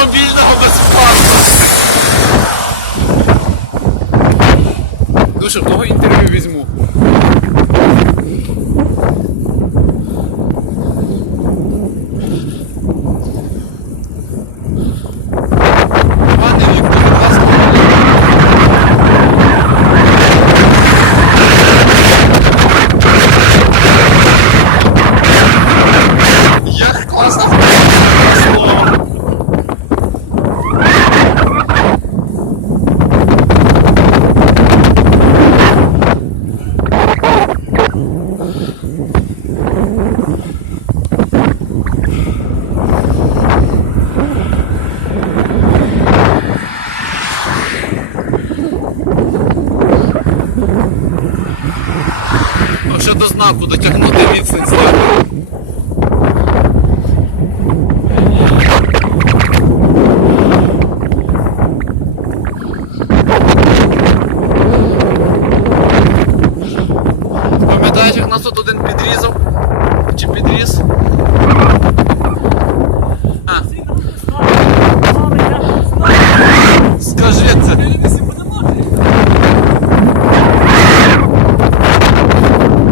автомобільного безпасу. Дуже того інтерв'ю візьму. А ще до знаку дотягнути відстань знаку. Пам'ятаєш, як нас тут один підрізав? Чи підріз?